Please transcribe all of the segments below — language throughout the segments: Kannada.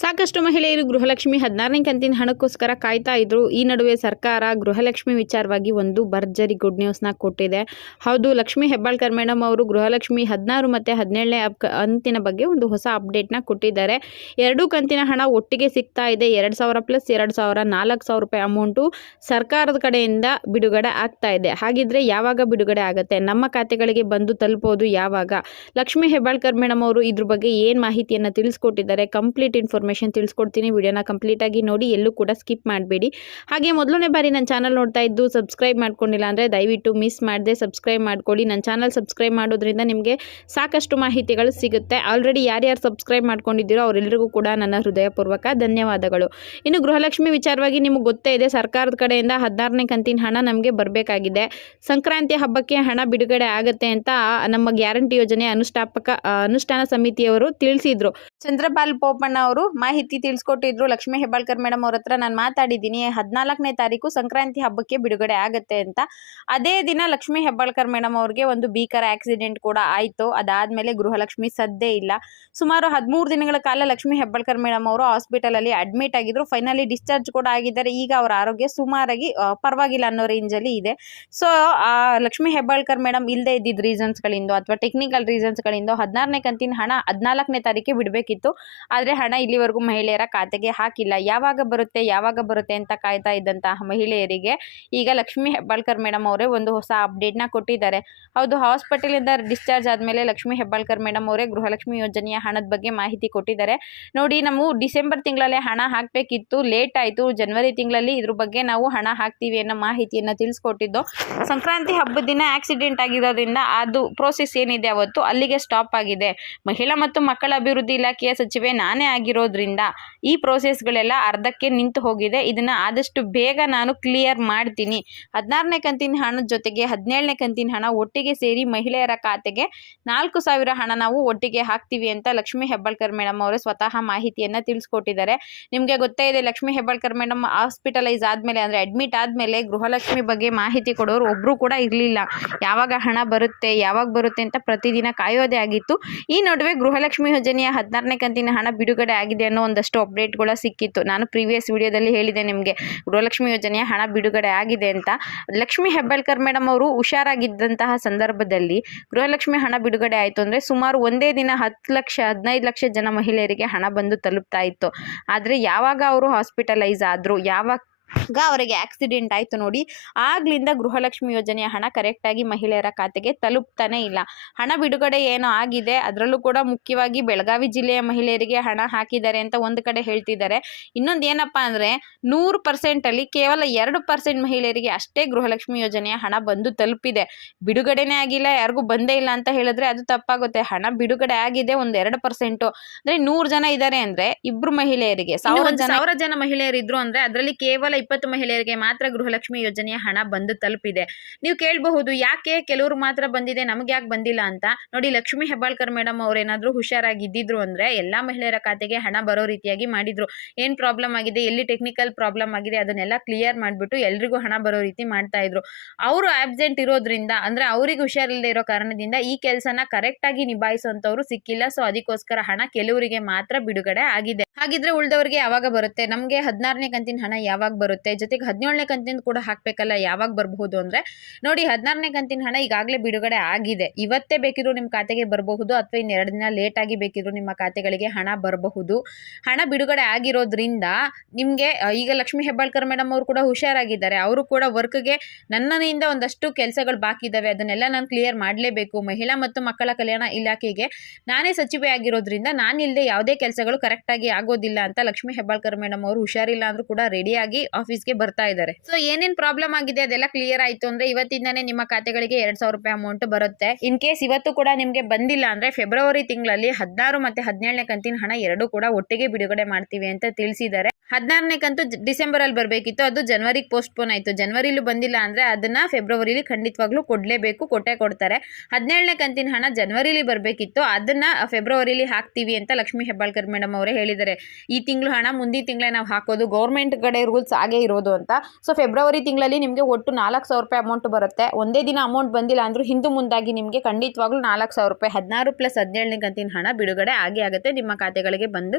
ಸಾಕಷ್ಟು ಮಹಿಳೆಯರು ಗೃಹಲಕ್ಷ್ಮಿ 16ನೇ ಕಂತಿನ ಹಣಕ್ಕೋಸ್ಕರ ಕಾಯ್ತಾ ಇದ್ರು. ಈ ನಡುವೆ ಸರ್ಕಾರ ಗೃಹಲಕ್ಷ್ಮಿ ವಿಚಾರವಾಗಿ ಒಂದು ಭರ್ಜರಿ ಗುಡ್ ನ್ಯೂಸ್ನ ಕೊಟ್ಟಿದೆ. ಹೌದು, ಲಕ್ಷ್ಮಿ ಹೆಬ್ಬಾಳ್ಕರ್ ಮೇಡಮ್ ಅವರು ಗೃಹಲಕ್ಷ್ಮಿ 16 ಮತ್ತು 17ನೇ ಕಂತಿನ ಬಗ್ಗೆ ಒಂದು ಹೊಸ ಅಪ್ಡೇಟ್ನ ಕೊಟ್ಟಿದ್ದಾರೆ. ಎರಡೂ ಕಂತಿನ ಹಣ ಒಟ್ಟಿಗೆ ಸಿಗ್ತಾ ಇದೆ. 2,000 ಪ್ಲಸ್ 2,000 4,000 ರೂಪಾಯಿ ಅಮೌಂಟು ಸರ್ಕಾರದ ಕಡೆಯಿಂದ ಬಿಡುಗಡೆ ಆಗ್ತಾ ಇದೆ. ಹಾಗಿದ್ರೆ ಯಾವಾಗ ಬಿಡುಗಡೆ ಆಗುತ್ತೆ, ನಮ್ಮ ಖಾತೆಗಳಿಗೆ ಬಂದು ತಲುಪೋದು ಯಾವಾಗ? ಲಕ್ಷ್ಮಿ ಹೆಬ್ಬಾಳ್ಕರ್ ಮೇಡಮ್ ಅವರು ಇದ್ರ ಬಗ್ಗೆ ಏನು ಮಾಹಿತಿಯನ್ನು ತಿಳಿಸ್ಕೊಟ್ಟಿದ್ದಾರೆ, ಕಂಪ್ಲೀಟ್ ಇನ್ಫಾರ್ಮೇಷನ್ ತಿಳಿಸ್ಕೊಡ್ತೀನಿ. ವಿಡಿಯೋನ ಕಂಪ್ಲೀಟ್ ಆಗಿ ನೋಡಿ, ಎಲ್ಲೂ ಕೂಡ ಸ್ಕಿಪ್ ಮಾಡಬೇಡಿ. ಹಾಗೆ ಮೊದಲನೇ ಬಾರಿ ನನ್ನ ಚಾನಲ್ ನೋಡ್ತಾ ಇದ್ದು ಸಬ್ಸ್ಕ್ರೈಬ್ ಮಾಡ್ಕೊಂಡಿಲ್ಲ ಅಂದರೆ ದಯವಿಟ್ಟು ಮಿಸ್ ಮಾಡದೆ ಸಬ್ಸ್ಕ್ರೈಬ್ ಮಾಡ್ಕೊಳ್ಳಿ. ನನ್ನ ಚಾನಲ್ ಸಬ್ಸ್ಕ್ರೈಬ್ ಮಾಡೋದ್ರಿಂದ ನಿಮಗೆ ಸಾಕಷ್ಟು ಮಾಹಿತಿಗಳು ಸಿಗುತ್ತೆ. ಆಲ್ರೆಡಿ ಯಾರ್ಯಾರು ಸಬ್ಸ್ಕ್ರೈಬ್ ಮಾಡ್ಕೊಂಡಿದ್ದೀರೋ ಅವರೆಲ್ಲರಿಗೂ ಕೂಡ ನನ್ನ ಹೃದಯಪೂರ್ವಕ ಧನ್ಯವಾದಗಳು. ಇನ್ನು ಗೃಹಲಕ್ಷ್ಮಿ ವಿಚಾರವಾಗಿ ನಿಮಗೆ ಗೊತ್ತೇ ಇದೆ, ಸರ್ಕಾರದ ಕಡೆಯಿಂದ 16ನೇ ಕಂತಿನ ಹಣ ನಮಗೆ ಬರಬೇಕಾಗಿದೆ. ಸಂಕ್ರಾಂತಿ ಹಬ್ಬಕ್ಕೆ ಹಣ ಬಿಡುಗಡೆ ಆಗುತ್ತೆ ಅಂತ ನಮ್ಮ ಗ್ಯಾರಂಟಿ ಯೋಜನೆ ಅನುಷ್ಠಾನ ಸಮಿತಿಯವರು ತಿಳಿಸಿದ್ರು. ಚಂದ್ರಪಾಲ್ ಪೋಪಣ್ಣ ಅವರು ಮಾಹಿತಿ ತಿಳಿಸ್ಕೊಟ್ಟಿದ್ರು. ಲಕ್ಷ್ಮಿ ಹೆಬ್ಬಾಳ್ಕರ್ ಮೇಡಮ್ ಅವ್ರ ಹತ್ರ ನಾನು ಮಾತಾಡಿದ್ದೀನಿ. 14ನೇ ತಾರೀಕು ಸಂಕ್ರಾಂತಿ ಹಬ್ಬಕ್ಕೆ ಬಿಡುಗಡೆ ಆಗುತ್ತೆ ಅಂತ. ಅದೇ ದಿನ ಲಕ್ಷ್ಮಿ ಹೆಬ್ಬಾಳ್ಕರ್ ಮೇಡಮ್ ಅವ್ರಿಗೆ ಒಂದು ಭೀಕರ ಆಕ್ಸಿಡೆಂಟ್ ಕೂಡ ಆಯಿತು. ಅದಾದಮೇಲೆ ಗೃಹಲಕ್ಷ್ಮಿ ಸದ್ದೇ ಇಲ್ಲ. ಸುಮಾರು 13 ದಿನಗಳ ಕಾಲ ಲಕ್ಷ್ಮಿ ಹೆಬ್ಬಾಳ್ಕರ್ ಮೇಡಮ್ ಅವರು ಹಾಸ್ಪಿಟಲಲ್ಲಿ ಅಡ್ಮಿಟ್ ಆಗಿದ್ರು. ಫೈನಲಿ ಡಿಸ್ಚಾರ್ಜ್ ಕೂಡ ಆಗಿದ್ದಾರೆ. ಈಗ ಅವರ ಆರೋಗ್ಯ ಸುಮಾರಾಗಿ ಪರವಾಗಿಲ್ಲ ಅನ್ನೋ ರೇಂಜಲ್ಲಿ ಇದೆ. ಸೊ ಲಕ್ಷ್ಮಿ ಹೆಬ್ಬಾಳ್ಕರ್ ಮೇಡಮ್ ಇಲ್ಲದೆ ಇದ್ದಿದ್ದ ರೀಸನ್ಸ್ಗಳಿಂದ ಅಥವಾ ಟೆಕ್ನಿಕಲ್ ರೀಸನ್ಸ್ಗಳಿಂದ 16ನೇ ಕಂತಿನ ಹಣ 14ನೇ ತಾರೀಕಿಗೆ ಬಿಡಬೇಕಿತ್ತು. ಆದರೆ ಹಣ ಇಲ್ಲಿವರೆಗೂ ಮಹಿಳೆಯರ ಖಾತೆಗೆ ಹಾಕಿಲ್ಲ. ಯಾವಾಗ ಬರುತ್ತೆ ಅಂತ ಕಾಯ್ತಾ ಇದ್ದಂತಹ ಮಹಿಳೆಯರಿಗೆ ಈಗ ಲಕ್ಷ್ಮಿ ಹೆಬ್ಬಾಳ್ಕರ್ ಮೇಡಮ್ ಅವರೇ ಒಂದು ಹೊಸ ಅಪ್ಡೇಟ್ನ ಕೊಟ್ಟಿದ್ದಾರೆ. ಹೌದು, ಹಾಸ್ಪಿಟಲಿಂದ ಡಿಸ್ಚಾರ್ಜ್ ಆದಮೇಲೆ ಲಕ್ಷ್ಮಿ ಹೆಬ್ಬಾಳ್ಕರ್ ಮೇಡಮ್ ಅವರೇ ಗೃಹಲಕ್ಷ್ಮಿ ಯೋಜನೆಯ ಹಣದ ಬಗ್ಗೆ ಮಾಹಿತಿ ಕೊಟ್ಟಿದ್ದಾರೆ. ನೋಡಿ, ನಾವು ಡಿಸೆಂಬರ್ ತಿಂಗಳಲ್ಲೇ ಹಣ ಹಾಕಬೇಕಿತ್ತು, ಲೇಟ್ ಆಯಿತು. ಜನವರಿ ತಿಂಗಳಲ್ಲಿ ಇದ್ರ ಬಗ್ಗೆ ನಾವು ಹಣ ಹಾಕ್ತೀವಿ ಅನ್ನೋ ಮಾಹಿತಿಯನ್ನು ತಿಳಿಸ್ಕೊಟ್ಟಿದ್ದು. ಸಂಕ್ರಾಂತಿ ಹಬ್ಬದ ದಿನ ಆಕ್ಸಿಡೆಂಟ್ ಆಗಿರೋದ್ರಿಂದ ಅದು ಪ್ರೋಸೆಸ್ ಏನಿದೆ ಅವತ್ತು ಅಲ್ಲಿಗೆ ಸ್ಟಾಪ್ ಆಗಿದೆ. ಮಹಿಳಾ ಮತ್ತು ಮಕ್ಕಳ ಅಭಿವೃದ್ಧಿ ಇಲಾಖೆಯ ಸಚಿವೆ ನಾನೇ ಆಗಿರೋದ್ರಿಂದ ಈ ಪ್ರೋಸೆಸ್ಗಳೆಲ್ಲ ಅರ್ಧಕ್ಕೆ ನಿಂತು ಹೋಗಿದೆ. ಇದನ್ನು ಆದಷ್ಟು ಬೇಗ ನಾನು ಕ್ಲಿಯರ್ ಮಾಡ್ತೀನಿ. 16ನೇ ಕಂತಿನ ಹಣದ ಜೊತೆಗೆ 17ನೇ ಕಂತಿನ ಹಣ ಒಟ್ಟಿಗೆ ಸೇರಿ ಮಹಿಳೆಯರ ಖಾತೆಗೆ 4,000 ಹಣ ನಾವು ಒಟ್ಟಿಗೆ ಹಾಕ್ತೀವಿ ಅಂತ ಲಕ್ಷ್ಮಿ ಹೆಬ್ಬಾಳ್ಕರ್ ಮೇಡಮ್ ಅವರು ಸ್ವತಃ ಮಾಹಿತಿಯನ್ನು ತಿಳಿಸ್ಕೊಟ್ಟಿದ್ದಾರೆ. ನಿಮಗೆ ಗೊತ್ತೇ ಇದೆ, ಲಕ್ಷ್ಮಿ ಹೆಬ್ಬಾಳ್ಕರ್ ಮೇಡಮ್ ಹಾಸ್ಪಿಟಲೈಸ್ ಆದಮೇಲೆ ಅಂದರೆ ಅಡ್ಮಿಟ್ ಆದಮೇಲೆ ಗೃಹಲಕ್ಷ್ಮಿ ಬಗ್ಗೆ ಮಾಹಿತಿ ಕೊಡೋರು ಒಬ್ಬರು ಕೂಡ ಇರಲಿಲ್ಲ. ಯಾವಾಗ ಹಣ ಬರುತ್ತೆ ಅಂತ ಪ್ರತಿದಿನ ಕಾಯೋದೇ ಆಗಿತ್ತು. ಈ ನಡುವೆ ಗೃಹಲಕ್ಷ್ಮಿ ಯೋಜನೆಯ 16ನೇ ಕಂತಿನ ಹಣ ಬಿಡುಗಡೆ ಆಗಿದೆ ಅನ್ನೋ ಒಂದಷ್ಟು ಅಪ್ಡೇಟ್ಗಳು ಸಿಕ್ಕಿತ್ತು. ನಾನು ಪ್ರೀವಿಯಸ್ ವಿಡಿಯೋದಲ್ಲಿ ಹೇಳಿದೆ ನಿಮಗೆ, ಗೃಹಲಕ್ಷ್ಮಿ ಯೋಜನೆಯ ಹಣ ಬಿಡುಗಡೆ ಆಗಿದೆ ಅಂತ. ಲಕ್ಷ್ಮಿ ಹೆಬ್ಬಾಳ್ಕರ್ ಮೇಡಮ್ ಅವರು ಹುಷಾರಾಗಿದ್ದಂತಹ ಸಂದರ್ಭದಲ್ಲಿ ಗೃಹಲಕ್ಷ್ಮಿ ಹಣ ಬಿಡುಗಡೆ ಆಯಿತು ಅಂದರೆ ಸುಮಾರು ಒಂದೇ ದಿನ 10 ಲಕ್ಷ 15 ಲಕ್ಷ ಜನ ಮಹಿಳೆಯರಿಗೆ ಹಣ ಬಂದು ತಲುಪ್ತಾ ಇತ್ತು. ಆದರೆ ಯಾವಾಗ ಅವರು ಹಾಸ್ಪಿಟಲೈಸ್ ಆದರು, ಯಾವಾಗ ಅವರಿಗೆ ಆಕ್ಸಿಡೆಂಟ್ ಆಯಿತು ನೋಡಿ, ಆಗ್ಲಿಂದ ಗೃಹಲಕ್ಷ್ಮಿ ಯೋಜನೆಯ ಹಣ ಕರೆಕ್ಟಾಗಿ ಮಹಿಳೆಯರ ಖಾತೆಗೆ ತಲುಪ್ತಾನೆ ಇಲ್ಲ. ಹಣ ಬಿಡುಗಡೆ ಏನೋ ಆಗಿದೆ, ಅದರಲ್ಲೂ ಕೂಡ ಮುಖ್ಯವಾಗಿ ಬೆಳಗಾವಿ ಜಿಲ್ಲೆಯ ಮಹಿಳೆಯರಿಗೆ ಹಣ ಹಾಕಿದ್ದಾರೆ ಅಂತ ಒಂದು ಕಡೆ ಹೇಳ್ತಿದ್ದಾರೆ. ಇನ್ನೊಂದು ಏನಪ್ಪ ಅಂದರೆ 100%ಅಲ್ಲಿ ಕೇವಲ 2% ಮಹಿಳೆಯರಿಗೆ ಅಷ್ಟೇ ಗೃಹಲಕ್ಷ್ಮಿ ಯೋಜನೆಯ ಹಣ ಬಂದು ತಲುಪಿದೆ. ಬಿಡುಗಡೆನೇ ಆಗಿಲ್ಲ, ಯಾರಿಗೂ ಬಂದೇ ಇಲ್ಲ ಅಂತ ಹೇಳಿದ್ರೆ ಅದು ತಪ್ಪಾಗುತ್ತೆ. ಹಣ ಬಿಡುಗಡೆ ಆಗಿದೆ ಒಂದು 2%. ಅಂದರೆ 100 ಜನ ಇದ್ದಾರೆ ಅಂದರೆ 2 ಮಹಿಳೆಯರಿಗೆ 1,000 ಜನ ಮಹಿಳೆಯರಿದ್ರು ಅಂದರೆ ಅದರಲ್ಲಿ ಕೇವಲ 20 ಮಹಿಳೆಯರಿಗೆ ಮಾತ್ರ ಗೃಹಲಕ್ಷ್ಮಿ ಯೋಜನೆಯ ಹಣ ಬಂದು ತಲುಪಿದೆ. ನೀವು ಕೇಳಬಹುದು, ಯಾಕೆ ಕೆಲವರು ಮಾತ್ರ ಬಂದಿದೆ, ನಮಗೆ ಯಾಕೆ ಬಂದಿಲ್ಲ ಅಂತ. ನೋಡಿ, ಲಕ್ಷ್ಮಿ ಹೆಬ್ಬಾಳ್ಕರ್ ಮೇಡಮ್ ಅವರೇನಾದರೂ ಹುಷಾರಾಗಿದ್ದಿದ್ರು ಅಂದರೆ ಎಲ್ಲ ಮಹಿಳೆಯರ ಖಾತೆಗೆ ಹಣ ಬರೋ ರೀತಿಯಾಗಿ ಮಾಡಿದ್ರು. ಏನು ಪ್ರಾಬ್ಲಮ್ ಆಗಿದೆ, ಎಲ್ಲಿ ಟೆಕ್ನಿಕಲ್ ಪ್ರಾಬ್ಲಮ್ ಆಗಿದೆ ಅದನ್ನೆಲ್ಲ ಕ್ಲಿಯರ್ ಮಾಡಿಬಿಟ್ಟು ಎಲ್ರಿಗೂ ಹಣ ಬರೋ ರೀತಿ ಮಾಡ್ತಾ ಇದ್ರು. ಅವರು ಆಬ್ಸೆಂಟ್ ಇರೋದ್ರಿಂದ ಅಂದರೆ ಅವರಿಗೆ ಹುಷಾರಿಲ್ಲದೆ ಇರೋ ಕಾರಣದಿಂದ ಈ ಕೆಲಸನ ಕರೆಕ್ಟಾಗಿ ನಿಭಾಯಿಸುವಂಥವ್ರು ಸಿಕ್ಕಿಲ್ಲ. ಸೊ ಅದಕ್ಕೋಸ್ಕರ ಹಣ ಕೆಲವರಿಗೆ ಮಾತ್ರ ಬಿಡುಗಡೆ ಆಗಿದೆ. ಹಾಗಿದ್ರೆ ಉಳಿದವರಿಗೆ ಯಾವಾಗ ಬರುತ್ತೆ, ನಮಗೆ 16ನೇ ಕಂತಿನ ಹಣ ಯಾವಾಗ ಬರುತ್ತೆ, ಜೊತೆಗೆ 17ನೇ ಕಂತಿನ ಕೂಡ ಹಾಕಬೇಕಲ್ಲ, ಯಾವಾಗ ಬರಬಹುದು ಅಂದರೆ ನೋಡಿ, 16ನೇ ಕಂತಿನ ಹಣ ಈಗಾಗಲೇ ಬಿಡುಗಡೆ ಆಗಿದೆ. ಇವತ್ತೇ ಬೇಕಿದ್ರು ನಿಮ್ಮ ಖಾತೆಗೆ ಬರಬಹುದು ಅಥವಾ ಇನ್ನು 2 ದಿನ ಲೇಟಾಗಿ ಬೇಕಿದ್ರು ನಿಮ್ಮ ಖಾತೆಗಳಿಗೆ ಹಣ ಬರಬಹುದು. ಹಣ ಬಿಡುಗಡೆ ಆಗಿರೋದ್ರಿಂದ ನಿಮಗೆ ಈಗ ಲಕ್ಷ್ಮಿ ಹೆಬ್ಬಾಳ್ಕರ್ ಮೇಡಮ್ ಅವರು ಕೂಡ ಹುಷಾರಾಗಿದ್ದಾರೆ. ಅವರು ಕೂಡ ವರ್ಕ್ಗೆ ನನ್ನಿಂದ ಒಂದಷ್ಟು ಕೆಲಸಗಳು ಬಾಕಿ ಇದ್ದಾವೆ, ಅದನ್ನೆಲ್ಲ ನಾನು ಕ್ಲಿಯರ್ ಮಾಡಲೇಬೇಕು. ಮಹಿಳಾ ಮತ್ತು ಮಕ್ಕಳ ಕಲ್ಯಾಣ ಇಲಾಖೆಗೆ ನಾನೇ ಸಚಿವೆ ಆಗಿರೋದ್ರಿಂದ ನಾನಿಲ್ಲದೆ ಯಾವುದೇ ಕೆಲಸಗಳು ಕರೆಕ್ಟಾಗಿ ಆಗೋದಿಲ್ಲ ಅಂತ ಲಕ್ಷ್ಮಿ ಹೆಬ್ಬಾಳ್ಕರ್ ಮೇಡಮ್ ಅವರು ಹುಷಾರಿಲ್ಲ ಅಂದ್ರೂ ಕೂಡ ರೆಡಿಯಾಗಿ ಆಫೀಸ್ಗೆ ಬರ್ತಾ ಇದ್ದಾರೆ. ಸೊ ಏನೇನು ಪ್ರಾಬ್ಲಮ್ ಆಗಿದೆ ಅದೆಲ್ಲ ಕ್ಲಿಯರ್ ಆಯಿತು ಅಂದರೆ ಇವತ್ತಿಂದಾನೇ ನಿಮ್ಮ ಖಾತೆಗಳಿಗೆ 2,000 ರೂಪಾಯಿ ಅಮೌಂಟ್ ಬರುತ್ತೆ. ಇನ್ ಕೇಸ್ ಇವತ್ತು ಕೂಡ ನಿಮಗೆ ಬಂದಿಲ್ಲ ಅಂದರೆ ಫೆಬ್ರವರಿ ತಿಂಗಳಲ್ಲಿ 16 ಮತ್ತು 17ನೇ ಕಂತಿನ ಹಣ ಎರಡೂ ಕೂಡ ಒಟ್ಟಿಗೆ ಬಿಡುಗಡೆ ಮಾಡ್ತೀವಿ ಅಂತ ತಿಳಿಸಿದ್ದಾರೆ. 16ನೇ ಕಂತು ಡಿಸೆಂಬರಲ್ಲಿ ಬರಬೇಕಿತ್ತು, ಅದು ಜನವರಿಗೆ ಪೋಸ್ಟ್ಪೋನ್ ಆಯಿತು. ಜನವರಿಲೂ ಬಂದಿಲ್ಲ ಅಂದರೆ ಅದನ್ನು ಫೆಬ್ರವರಿಲಿ ಖಂಡಿತವಾಗ್ಲೂ ಕೊಡಲೇಬೇಕು, ಕೊಡ್ತಾರೆ. 17ನೇ ಕಂತಿನ ಹಣ ಜನವರಿಲಿ ಬರಬೇಕಿತ್ತು, ಅದನ್ನು ಫೆಬ್ರವರಿಲಿ ಹಾಕ್ತೀವಿ ಅಂತ ಲಕ್ಷ್ಮಿ ಹೆಬ್ಬಾಳ್ಕರ್ ಮೇಡಮ್ ಅವರೇ ಹೇಳಿದ್ದಾರೆ. ಈ ತಿಂಗಳು ಹಣ ಮುಂದಿನ ತಿಂಗಳೇ ನಾವು ಹಾಕೋದು, ಗೌರ್ಮೆಂಟ್ ಕಡೆ ರೂಲ್ಸ್ ಹಾಗೆ ಇರೋದು ಅಂತ. ಸೊ ಫೆಬ್ರವರಿ ತಿಂಗಳಲ್ಲಿ ನಿಮಗೆ ಒಟ್ಟು 4,000 ರೂಪಾಯಿ ಅಮೌಂಟ್ ಬರುತ್ತೆ. ಒಂದೇ ದಿನ ಅಮೌಂಟ್ ಬಂದಿಲ್ಲ ಅಂದರೂ ಹಿಂದೆ ಮುಂದಾಗಿ ನಿಮಗೆ ಖಂಡಿತವಾಗ್ಲೂ 4,000 ರೂಪಾಯಿ 16 ಪ್ಲಸ್ 17ನೇ ಕಂತಿನ ಹಣ ಬಿಡುಗಡೆ ಆಗುತ್ತೆ, ನಿಮ್ಮ ಖಾತೆಗಳಿಗೆ ಬಂದು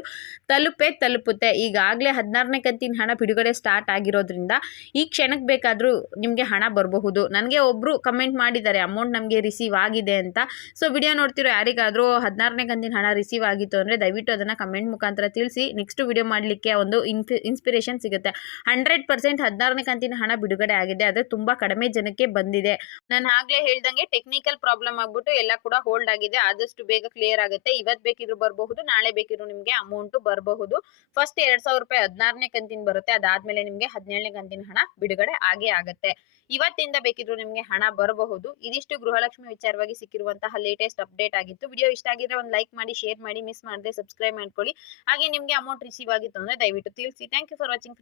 ತಲುಪುತ್ತೆ. ಈಗಾಗಲೇ 16ನೇ ಕಂತಿನ ಹಣ ಬಿಡುಗಡೆ ಸ್ಟಾರ್ಟ್ ಆಗಿರೋದ್ರಿಂದ ಈ ಕ್ಷಣಕ್ಕೆ ಬೇಕಾದರೂ ನಿಮಗೆ ಹಣ ಬರಬಹುದು. ನನಗೆ ಒಬ್ಬರು ಕಮೆಂಟ್ ಮಾಡಿದ್ದಾರೆ ಅಮೌಂಟ್ ನಮಗೆ ರಿಸೀವ್ ಆಗಿದೆ ಅಂತ. ಸೊ ವಿಡಿಯೋ ನೋಡ್ತಿರೋ ಯಾರಿಗಾದರೂ 16ನೇ ಕಂತಿನ ಹಣ ರಿಸೀವ್ ಆಗಿತ್ತು ಅಂದರೆ ದಯವಿಟ್ಟು ಅದನ್ನು ಕಮೆಂಟ್ ಮುಖಾಂತರ ತಿಳಿಸಿ. ನೆಕ್ಸ್ಟ್ ವಿಡಿಯೋ ಮಾಡಲಿಕ್ಕೆ ಒಂದು ಇನ್ಸ್ಪಿರೇಷನ್ ಸಿಗುತ್ತೆ. 100% 16ನೇ ಕಂತಿನ ಹಣ ಬಿಡುಗಡೆ ಆಗಿದೆ, ಆದರೆ ತುಂಬ ಕಡಿಮೆ ಜನಕ್ಕೆ ಬಂದಿದೆ. ನಾನು ಆಗಲೇ ಹೇಳ್ದಂಗೆ ಟೆಕ್ನಿಕಲ್ ಪ್ರಾಬ್ಲಮ್ ಆಗ್ಬಿಟ್ಟು ಎಲ್ಲ ಕೂಡ ಹೋಲ್ಡ್ ಆಗಿದೆ. ಆದಷ್ಟು ಬೇಗ ಕ್ಲಿಯರ್ ಆಗುತ್ತೆ. ಇವತ್ತು ಬೇಕಿದ್ರು ಬರಬಹುದು, ನಾಳೆ ಬೇಕಿದ್ರು ನಿಮಗೆ ಅಮೌಂಟ್ ಬರಬಹುದು. ಫಸ್ಟ್ 2,000 ರೂಪಾಯಿ 16ನೇ ಕಂತಿನ ಬರುತ್ತೆ, ಅದಾದ್ಮೇಲೆ ನಿಮಗೆ 17ನೇ ಕಂತಿನ ಹಣ ಬಿಡುಗಡೆ ಆಗುತ್ತೆ. ಇವತ್ತಿಂದ ಬೇಕಿದ್ರು ನಿಮಗೆ ಹಣ ಬರಬಹುದು. ಇದಿಷ್ಟು ಗೃಹಲಕ್ಷ್ಮಿ ವಿಚಾರವಾಗಿ ಸಿಕ್ಕಿರುವಂತಹ ಲೇಟೆಸ್ಟ್ ಅಪ್ಡೇಟ್ ಆಗಿತ್ತು. ವಿಡಿಯೋ ಇಷ್ಟ ಆಗಿದ್ರೆ ಒಂದು ಲೈಕ್ ಮಾಡಿ, ಶೇರ್ ಮಾಡಿ, ಮಿಸ್ ಮಾಡದೆ ಸಬ್ಸ್ಕ್ರೈಬ್ ಮಾಡ್ಕೊಳ್ಳಿ. ಹಾಗೆ ನಿಮಗೆ ಅಮೌಂಟ್ ರಿಸೀವ್ ಆಗಿತ್ತು ಅಂದ್ರೆ ದಯವಿಟ್ಟು ತಿಳಿಸಿ. Thank you for watching.